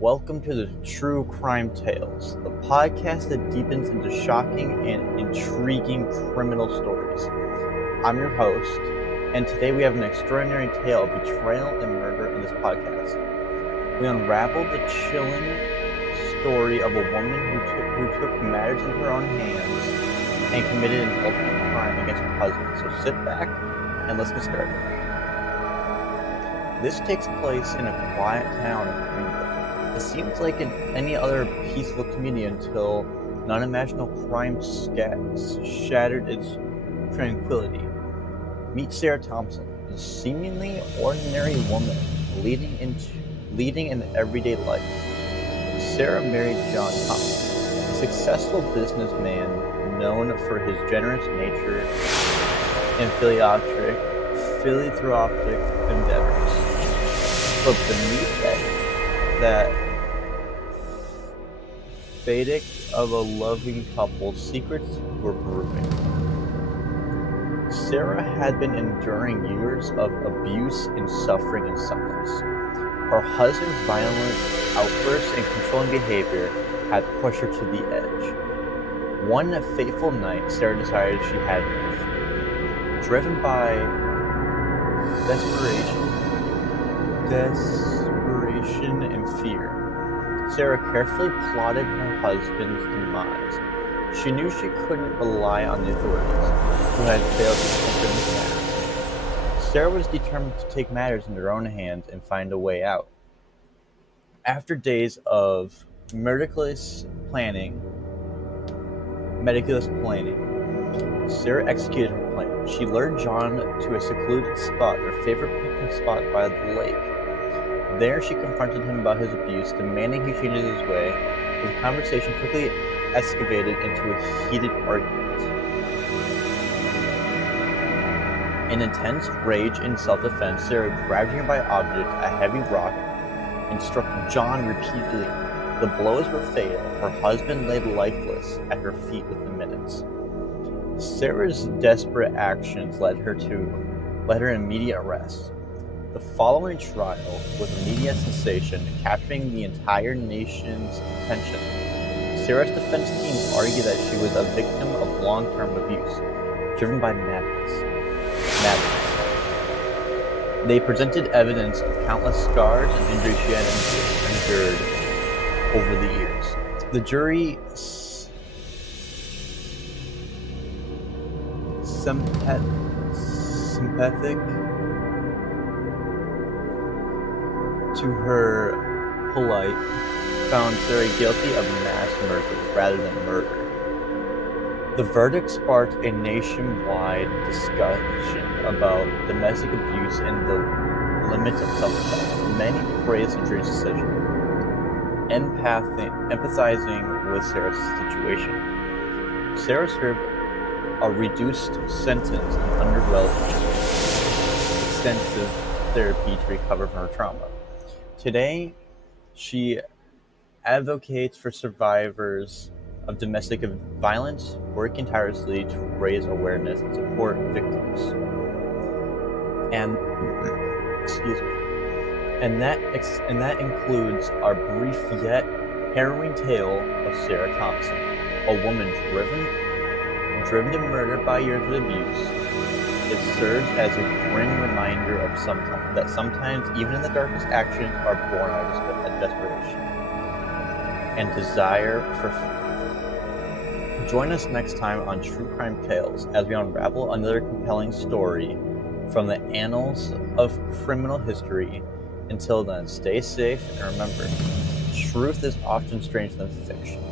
Welcome to the True Crime Tales, the podcast that deepens into shocking and intriguing criminal stories. I'm your host, and today we have an extraordinary tale of betrayal and murder in this podcast. We unravel the chilling story of a woman who took matters into her own hands and committed an ultimate crime against her husband. So sit back and let's get started. This takes place in a quiet town of Greenville. It seems like in any other peaceful community until an unimaginable crime shattered its tranquility. Meet Sarah Thomson, a seemingly ordinary woman leading an everyday life. Sarah married John Thomson, a successful businessman known for his generous nature and philanthropic endeavors. But beneath that facade of a loving couple, secrets were brewing. Sarah had been enduring years of abuse and suffering in silence. Her husband's violent outbursts and controlling behavior had pushed her to the edge. One fateful night, Sarah decided she had enough. Driven by desperation and fear, Sarah carefully plotted her husband's demise. She knew she couldn't rely on the authorities, who had failed to protect her in the past. Sarah was determined to take matters into her own hands and find a way out. After days of meticulous planning, Sarah executed her plan. She lured John to a secluded spot, her favorite picnic spot by the lake. There, she confronted him about his abuse, demanding he changes his way. The conversation quickly escalated into a heated argument. In intense rage and self-defense, Sarah grabbed a nearby object, a heavy rock, and struck John repeatedly. The blows were fatal. Her husband lay lifeless at her feet within minutes. Sarah's desperate actions led her immediate arrest. The following trial was a media sensation, capturing the entire nation's attention. Sarah's defense team argued that she was a victim of long-term abuse, driven by madness. They presented evidence of countless scars and injuries she had endured over the years. The jury, sympathetic to her plight, found Sarah guilty of mass murder rather than murder. The verdict sparked a nationwide discussion about domestic abuse and the limits of self-defense. Many praised the jury's decision, empathizing with Sarah's situation. Sarah served a reduced sentence and underwent extensive therapy to recover from her trauma. Today, she advocates for survivors of domestic violence, working tirelessly to raise awareness and support victims. And that includes our brief yet harrowing tale of Sarah Thomson, a woman driven to murder by years of abuse. It serves as a grim reminder of that sometimes, even in the darkest actions, are born out of desperation and desire for freedom. Join us next time on True Crime Tales as we unravel another compelling story from the annals of criminal history. Until then, stay safe and remember, truth is often stranger than fiction.